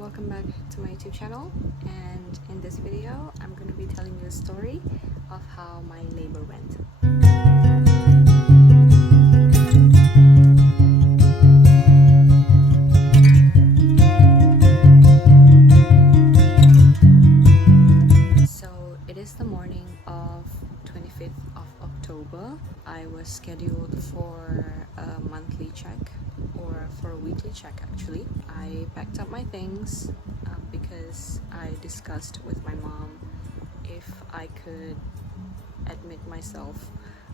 welcome back to my YouTube channel, and in this video I'm going to be telling you a story of how my labor went. So it is the morning of 25th of October. I was scheduled for a monthly check, or for a weekly check actually. I packed up my things because I discussed with my mom if I could admit myself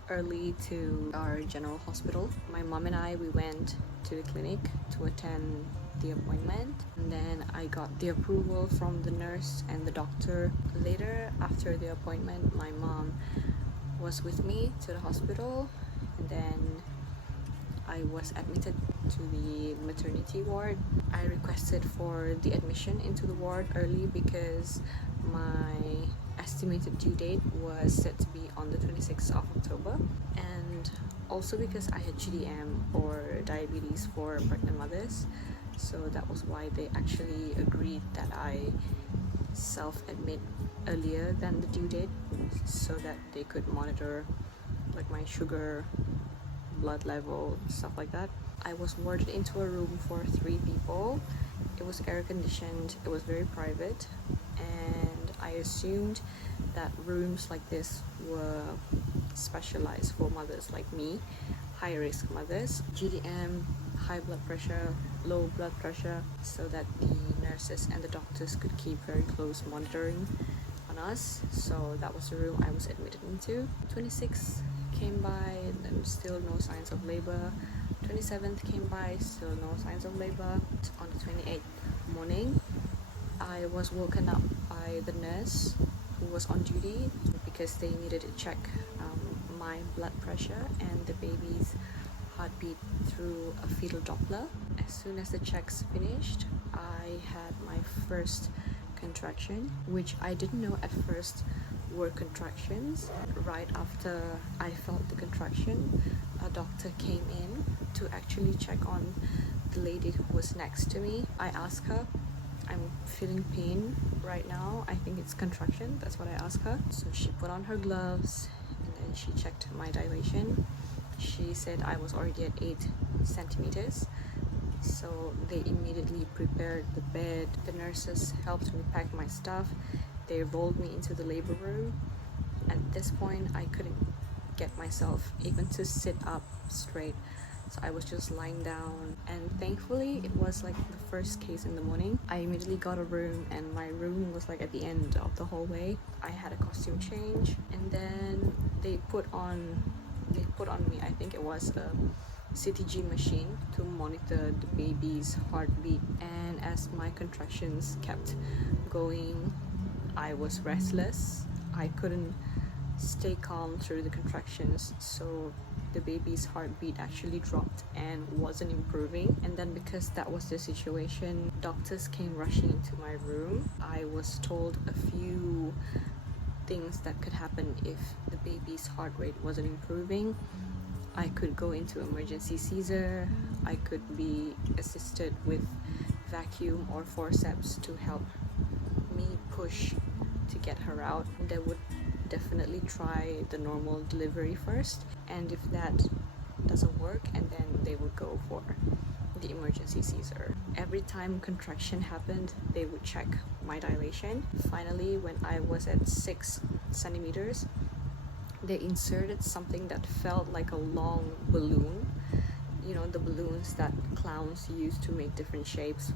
early to our general hospital. My mom and we went to the clinic to attend the appointment, and then I got the approval from the nurse and the doctor. Later, after the appointment, my mom was with me to the hospital, and then I was admitted to the maternity ward. I requested for the admission into the ward early because my estimated due date was set to be on the 26th of October, and also because I had GDM, or diabetes for pregnant mothers. So that was why they actually agreed that I self-admit earlier than the due date, so that they could monitor like my sugar, blood level, stuff like that. I was warded into a room for 3 people. It was air conditioned, it was very private, and I assumed that rooms like this were specialized for mothers like me, high risk mothers, GDM, high blood pressure, low blood pressure, so that the nurses and the doctors could keep very close monitoring on us. So that was the room I was admitted into. 26th came by, and still no signs of labor. 27th came by, still no signs of labor. On the 28th morning, I was woken up by the nurse who was on duty because they needed to check my blood pressure and the baby's heartbeat through a fetal Doppler. As soon as the checks finished, I had my first contraction, which I didn't know at first were contractions. Right after I felt the contraction, a doctor came in to actually check on the lady who was next to me. I asked her, "I'm feeling pain right now, I think it's contraction." That's what I asked her. So she put on her gloves and then she checked my dilation. She said I was already at 8 centimeters. So they immediately prepared the bed. The nurses helped me pack my stuff. They rolled me into the labor room. At this point, I couldn't get myself even to sit up straight. So I was just lying down, and thankfully it was like the first case in the morning. I immediately got a room, and my room was like at the end of the hallway. I had a costume change, and then they put on me, I think it was a CTG machine to monitor the baby's heartbeat. And as my contractions kept going, I was restless. I couldn't stay calm through the contractions, so the baby's heartbeat actually dropped and wasn't improving. And then because that was the situation, doctors came rushing into my room. I was told a few things that could happen if the baby's heart rate wasn't improving. I could go into emergency Caesar, I could be assisted with vacuum or forceps to help me push to get her out. They would definitely try the normal delivery first, and if that doesn't work, and then they would go for the emergency Caesar. Every time contraction happened, they would check my dilation. Finally, when I was at 6 centimeters, they inserted something that felt like a long balloon. You know, the balloons that clowns use to make different shapes.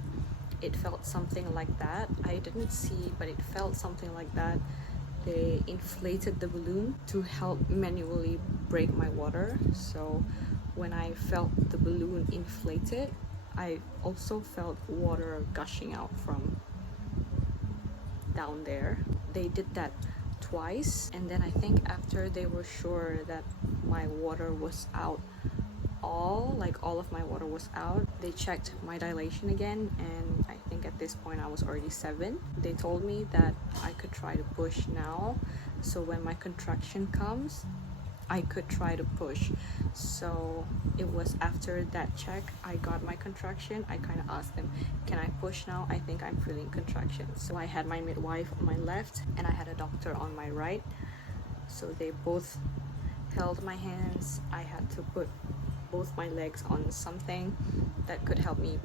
It felt something like that. I didn't see, but it felt something like that. They inflated the balloon to help manually break my water. So when I felt the balloon inflated, I also felt water gushing out from down there. They did that twice, and then I think after they were sure that my water was out, all of my water was out, they checked my dilation again, and I think at this point I was already 7. They told me that I could try to push now, so when my contraction comes, I could try to push. So it was after that check I got my contraction. I kind of asked them, can I push now? I think I'm feeling contractions. So I had my midwife on my left and I had a doctor on my right. So they both held my hands. I had to put both my legs on something that could help me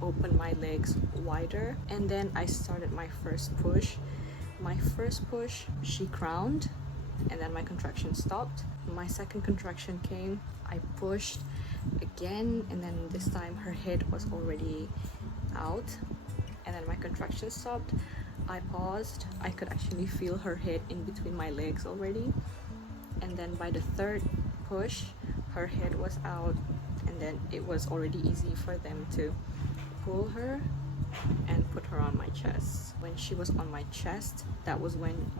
open my legs wider, and then I started my first push. My first push, she crowned, and then my contraction stopped. My second contraction came, I pushed again, and then this time her head was already out, and then my contraction stopped. I paused. I could actually feel her head in between my legs already, and then by the third push her head was out, and then it was already easy for them to pull her and put her on my chest. When she was on my chest, that was when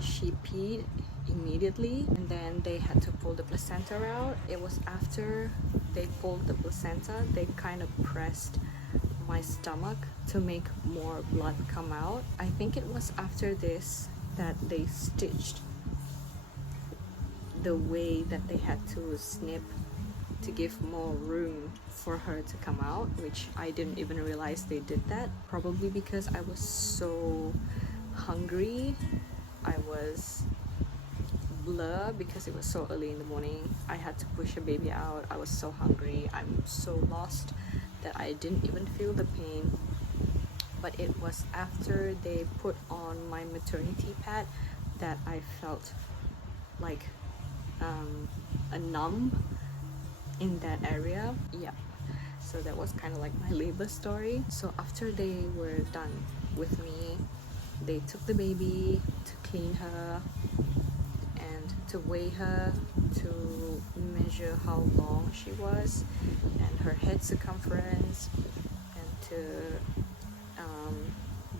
she peed immediately, and then they had to pull the placenta out. It was after they pulled the placenta, they kind of pressed my stomach to make more blood come out. I think it was after this that they stitched the way that they had to snip to give more room for her to come out, which I didn't even realize they did that. Probably because I was so hungry. I was blur because it was so early in the morning. I had to push a baby out. I was so hungry. I'm so lost that I didn't even feel the pain. But it was after they put on my maternity pad that I felt like a numb in that area. Yeah, so that was kind of like my labor story. So after they were done with me, they took the baby to clean her and to weigh her, to measure how long she was and her head circumference, and to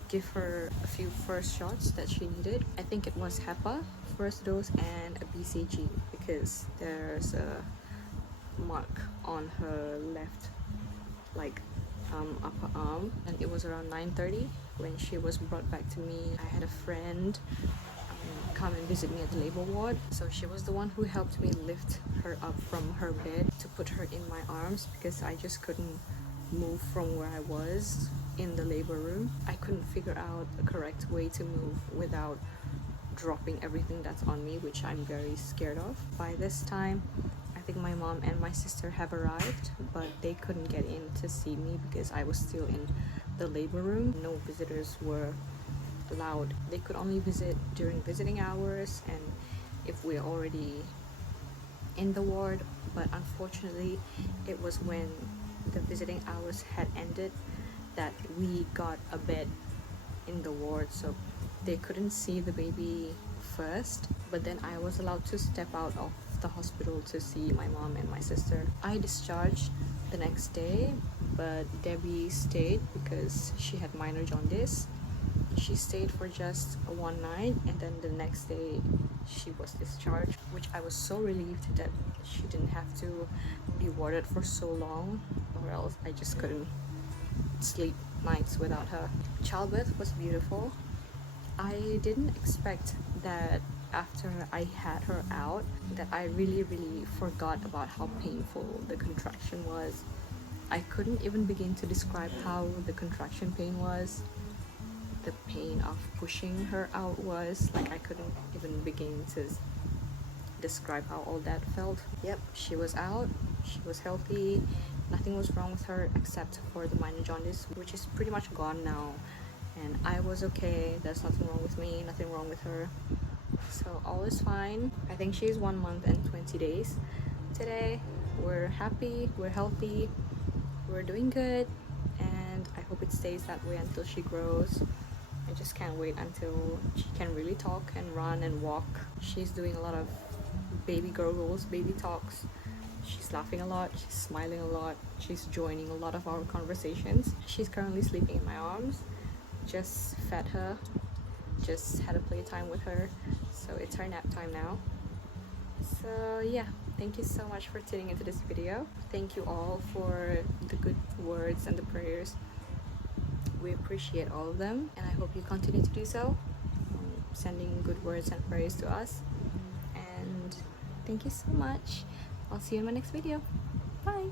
give her a few first shots that she needed. I think it was HEPA first dose and a BCG, because there's a mark on her left upper arm, and it was around 9:30 when she was brought back to me. I had a friend come and visit me at the labor ward, so she was the one who helped me lift her up from her bed to put her in my arms, because I just couldn't move from where I was in the labor room. I couldn't figure out a correct way to move without dropping everything that's on me, which I'm very scared of. By this time, I think my mom and my sister have arrived, but they couldn't get in to see me because I was still in the labor room. No visitors were allowed. They could only visit during visiting hours and if we're already in the ward, but unfortunately it was when the visiting hours had ended that we got a bed in the ward, so they couldn't see the baby first, but then I was allowed to step out of the hospital to see my mom and my sister. I discharged the next day, but Debbie stayed because she had minor jaundice. She stayed for just one night, and then the next day she was discharged, which I was so relieved that she didn't have to be warded for so long, or else I just couldn't sleep nights without her. Childbirth was beautiful. I didn't expect that after I had her out that I really forgot about how painful the contraction was. I couldn't even begin to describe how the contraction pain was. The pain of pushing her out was like, I couldn't even begin to describe how all that felt. Yep, she was out, she was healthy, nothing was wrong with her except for the minor jaundice, which is pretty much gone now, and I was okay. There's nothing wrong with me, nothing wrong with her, so all is fine. I think she's 1 month and 20 days today. We're happy, we're healthy, we're doing good, and I hope it stays that way until she grows. I just can't wait until she can really talk and run and walk. She's doing a lot of baby gurgles, baby talks. She's laughing a lot, she's smiling a lot, she's joining a lot of our conversations. She's currently sleeping in my arms. Just fed her, just had a playtime with her, so it's her nap time now. So yeah, thank you so much for tuning into this video. Thank you all for the good words and the prayers. We appreciate all of them, and I hope you continue to do so, sending good words and prayers to us. And Thank you so much. I'll see you in my next video. Bye.